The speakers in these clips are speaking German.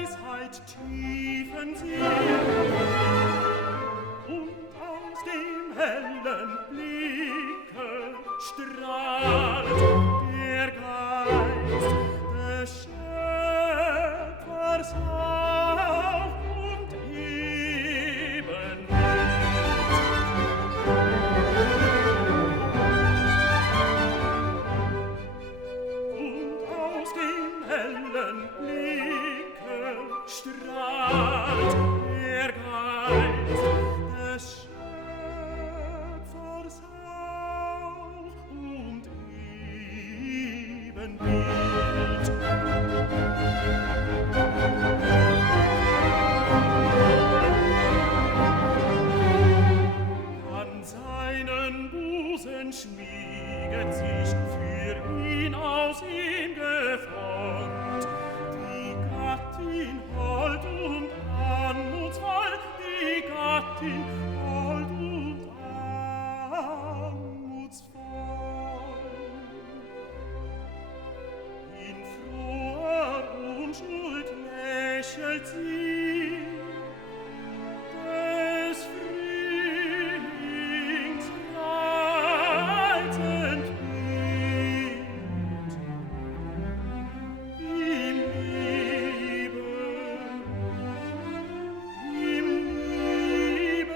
Weisheit tiefen See. Und aus dem hellen Blicke strahlt der Geist des Schöpfers auf und Ebenbild. Und aus dem hellen Blicke strahlt der Geist des Schöpfers auf und Ebenbild. An seinen Busen schmieget sich für ihn aus ihm gefront die Gattin hold und anmutsvoll, die Gattin hold und anmutsvoll. In froher Unschuld lächelt sie, des Frühlings reizend Bild. Im Liebe,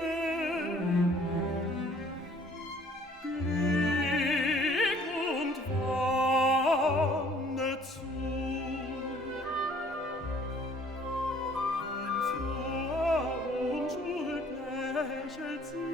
Glück und Wonne zu. In froher Unschuld lächelt sie,